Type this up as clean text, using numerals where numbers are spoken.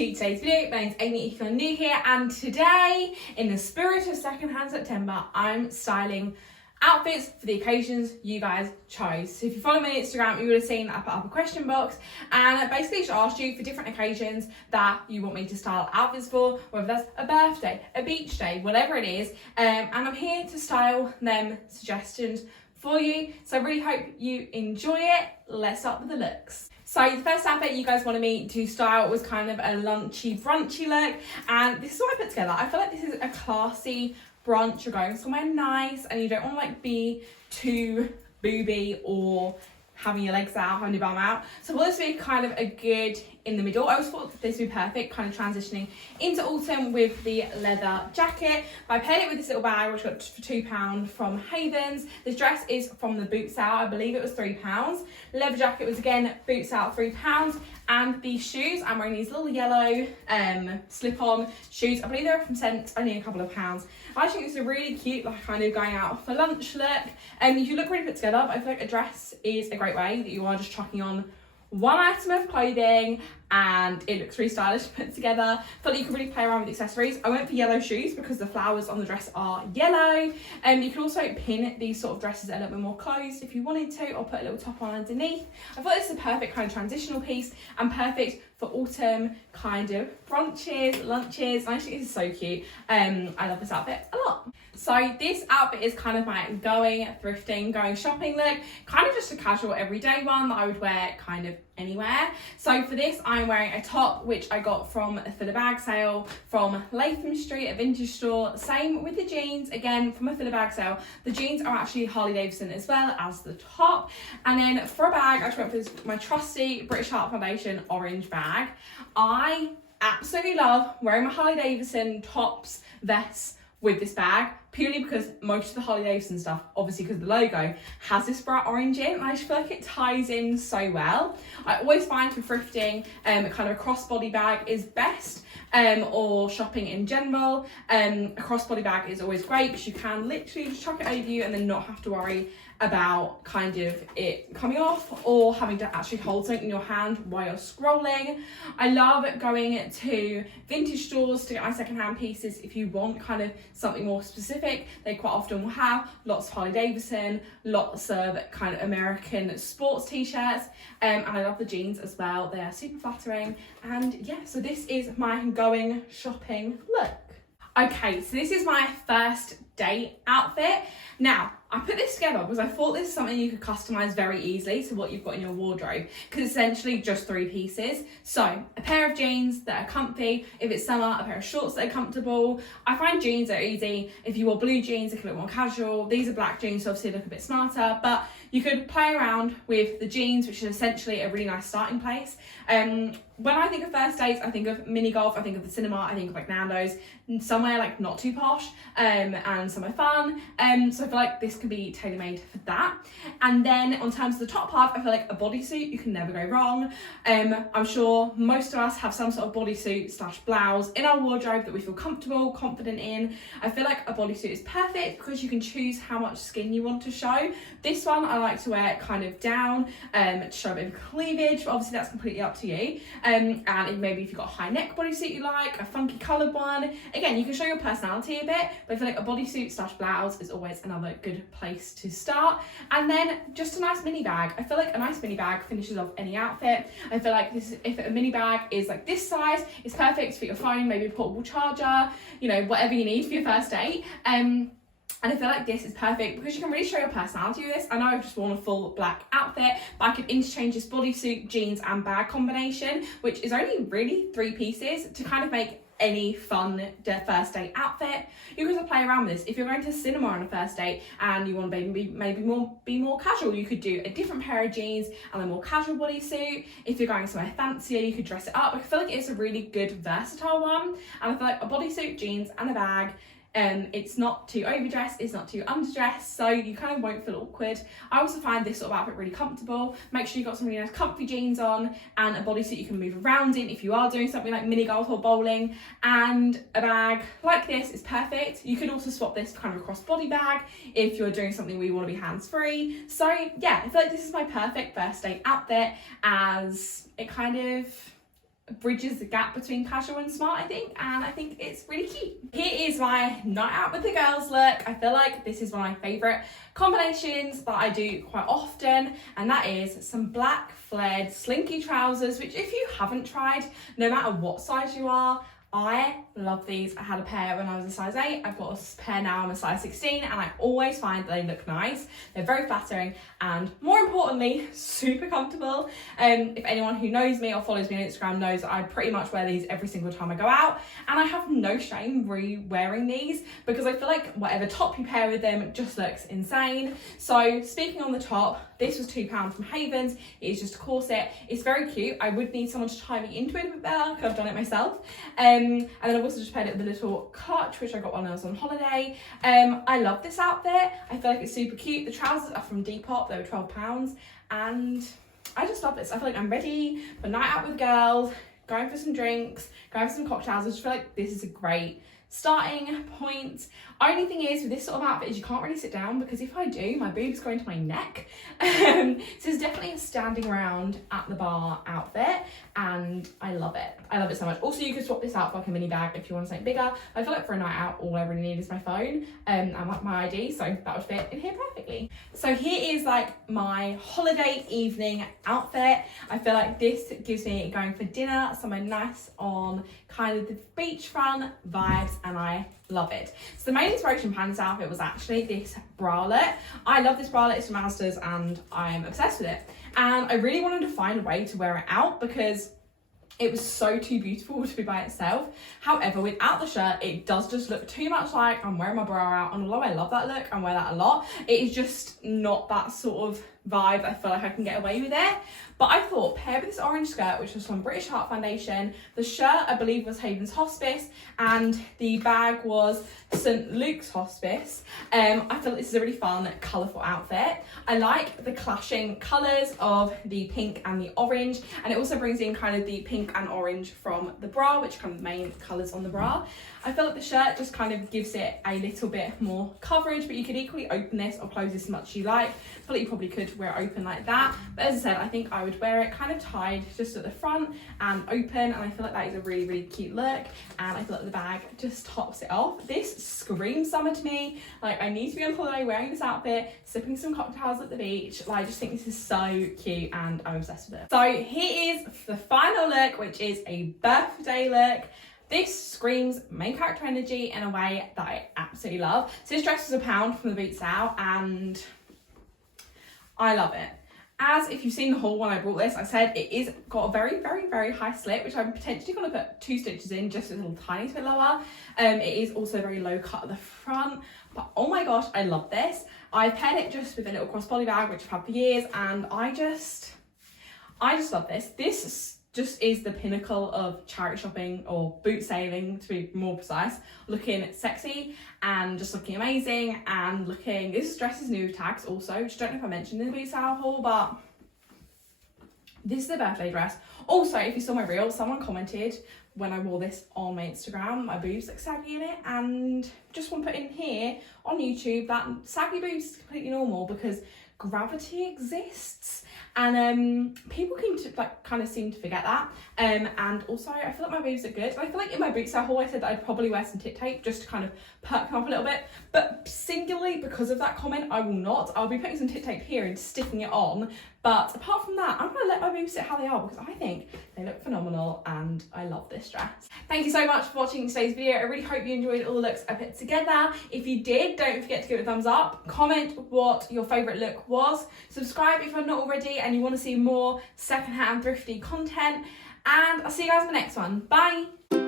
to today's video. My name's Amy if you're new here, and today, in the spirit of secondhand September, I'm styling outfits for the occasions you guys chose. So if you follow me on Instagram, you would have seen that I put up a question box and basically just asked you for different occasions that you want me to style outfits for, whether that's a birthday, a beach day, whatever it is, and I'm here to style them suggestions for you. So I really hope you enjoy it. Let's start with the looks. So the first outfit you guys wanted me to style was kind of a lunchy, brunchy look, and this is what I put together. I feel like this is a classy brunch. You're going somewhere nice and you don't want to like be too booby or having your legs out, having your bum out. So I thought this would be kind of a good in the middle. I always thought this would be perfect, kind of transitioning into autumn with the leather jacket. But I paired it with this little bag, which I got for £2 from Havens. This dress is from the Boots Out. I believe it was £3. Leather jacket was again Boots Out, £3. And these shoes, I'm wearing these little yellow slip-on shoes. I believe they're from Scent, only a couple of pounds. I think it's a really cute, like kind of going out for lunch look. You look really put together, but I feel like a dress is a great way that you are just chucking on one item of clothing and it looks really stylish put together. I feel like you can really play around with the accessories. I went for yellow shoes because the flowers on the dress are yellow. You can also pin these sort of dresses a little bit more closed if you wanted to, or put a little top on underneath. I thought this is a perfect kind of transitional piece and perfect for autumn kind of brunches, lunches. I think this is so cute. I love this outfit a lot. So this outfit is kind of my going thrifting, going shopping look, kind of just a casual everyday one that I would wear kind of anywhere. So for this, I'm wearing a top which I got for the bag sale from Latham Street, a vintage store. Same with the jeans, again from a for the bag sale. The jeans are actually Harley Davidson as well as the top. And then for a bag, I just went for my trusty British Heart Foundation orange bag. I absolutely love wearing my Harley Davidson tops, vests with this bag, purely because most of the Harley Davidson stuff, obviously because of the logo, has this bright orange in, and I just feel like it ties in so well. I always find for thrifting, kind of a crossbody bag is best, or shopping in general. A crossbody bag is always great because you can literally just chuck it over you and then not have to worry about kind of it coming off or having to actually hold something in your hand while you're scrolling. I love going to vintage stores to get my secondhand pieces if you want kind of something more specific. They quite often will have lots of Harley Davidson, lots of kind of American sports t-shirts, and I love the jeans as well. They are super flattering, and yeah, so this is my going shopping look. Okay, so this is my first date outfit. Now, I put this together because I thought this is something you could customise very easily to what you've got in your wardrobe, because it's essentially just 3 pieces. So, a pair of jeans that are comfy. If it's summer, a pair of shorts that are comfortable. I find jeans are easy. If you wore blue jeans, they can look more casual. These are black jeans, so obviously look a bit smarter, but you could play around with the jeans, which is essentially a really nice starting place. When I think of first dates, I think of mini golf, I think of the cinema, I think of like Nando's, somewhere like not too posh, and somewhere fun. So I feel like this can be tailor-made for that. And then on terms of the top half, I feel like a bodysuit, you can never go wrong. I'm sure most of us have some sort of bodysuit / blouse in our wardrobe that we feel comfortable, confident in. I feel like a bodysuit is perfect because you can choose how much skin you want to show. This one I like to wear kind of down to show a bit of cleavage, but obviously that's completely up to you. And maybe if you've got a high neck bodysuit you like, a funky coloured one, again, you can show your personality a bit, but I feel like a bodysuit / blouse is always another good place to start. And then just a nice mini bag. I feel like a nice mini bag finishes off any outfit. I feel like if a mini bag is like this size, it's perfect for your phone, maybe a portable charger, you know, whatever you need for your first date. And I feel like this is perfect because you can really show your personality with this. I know I've just worn a full black outfit, but I could interchange this bodysuit, jeans and bag combination, which is only really 3 pieces, to kind of make any fun first date outfit. You can also play around with this. If you're going to cinema on a first date and you want to be more casual, you could do a different pair of jeans and a more casual bodysuit. If you're going somewhere fancier, you could dress it up. I feel like it's a really good versatile one, and I feel like a bodysuit, jeans and a bag, it's not too overdressed, it's not too underdressed, so you kind of won't feel awkward. I also find this sort of outfit really comfortable. Make sure you've got some really nice comfy jeans on and a bodysuit you can move around in if you are doing something like mini golf or bowling, and a bag like this is perfect. You can also swap this for kind of a crossbody bag if you're doing something where you want to be hands-free. So yeah, I feel like this is my perfect first date outfit, as it kind of bridges the gap between casual and smart, I think, and I think it's really cute. Here is my night out with the girls look. I feel like this is one of my favourite combinations that I do quite often, and that is some black flared slinky trousers, which if you haven't tried, no matter what size you are, I love these. I had a pair when I was a size 8. I've got a pair now, I'm a size 16, and I always find that they look nice. They're very flattering and, more importantly, super comfortable. If anyone who knows me or follows me on Instagram knows that I pretty much wear these every single time I go out, and I have no shame re-wearing these because I feel like whatever top you pair with them just looks insane. So speaking on the top, this was £2 from Havens. It is just a corset. It's very cute. I would need someone to tie me into it a bit better because I've done it myself. And then I've also just paired it with a little clutch, which I got when I was on holiday. I love this outfit. I feel like it's super cute. The trousers are from Depop. They were £12, and I just love this. I feel like I'm ready for a night out with girls, going for some drinks, going for some cocktails. I just feel like this is a great starting point. Only thing is with this sort of outfit is you can't really sit down, because if I do, my boobs go into my neck. So it's definitely a standing around at the bar outfit, and I love it. I love it so much. Also, you could swap this out for like a mini bag if you want something bigger. I feel like for a night out, all I really need is my phone and like my ID, so that would fit in here perfectly. So here is like my holiday evening outfit. I feel like this gives me going for dinner, somewhere nice on kind of the beachfront vibes, and I love it. So the main inspiration behind this outfit was actually this bralette. I love this bralette. It's from Asda's and I'm obsessed with it. And I really wanted to find a way to wear it out because it was so too beautiful to be by itself. However, without the shirt, it does just look too much like I'm wearing my bra out. And although I love that look and wear that a lot, it is just not that sort of vibe I feel like I can get away with it. But I thought, paired with this orange skirt, which was from British Heart Foundation, the shirt I believe was Havens Hospice, and the bag was St Luke's Hospice. I feel like this is a really fun, colourful outfit. I like the clashing colours of the pink and the orange, and it also brings in kind of the pink and orange from the bra, which are kind of the main colours on the bra. I feel like the shirt just kind of gives it a little bit more coverage, but you could equally open this or close this as much as you like. I feel like you probably could wear it open like that, but as I said, I think I would wear it kind of tied just at the front and open, and I feel like that is a really, really cute look, and I feel like the bag just tops it off. This screams summer to me. Like, I need to be on holiday wearing this outfit, sipping some cocktails at the beach. Like, I just think this is so cute and I'm obsessed with it. So here is the final look, which is a birthday look. This screams main character energy in a way that I absolutely love. So this dress was £1 from the Boots Out, and I love it. As if you've seen the haul when I brought this, I said it is got a very, very, very high slit, which I'm potentially going to put 2 stitches in just a little tiny bit lower. It is also very low cut at the front, but oh my gosh, I love this. I paired it just with a little crossbody bag, which I've had for years, and I just love this. This just is the pinnacle of charity shopping, or boot sailing to be more precise. Looking sexy and just looking amazing, and looking, this dress is new with tags also, which I don't know if I mentioned in the Boots Out haul, but this is the birthday dress. Also, if you saw my reel, someone commented when I wore this on my Instagram, my boobs look saggy in it, and just want to put in here on YouTube that saggy boobs is completely normal because gravity exists, and people can kind of seem to forget that, and also I feel like my boobs look good. I feel like in my Boots Out haul I said that I'd probably wear some tit tape just to kind of perk them up a little bit, but singularly because of that comment I will not. I'll be putting some tit tape here and sticking it on, but apart from that, I'm going to let my boobs sit how they are because I think they look phenomenal and I love this dress. Thank you so much for watching today's video. I really hope you enjoyed all the looks I put together. If you did, don't forget to give it a thumbs up, comment what your favourite look was, subscribe if you're not already and you want to see more secondhand thrifty content, and I'll see you guys in the next one. Bye!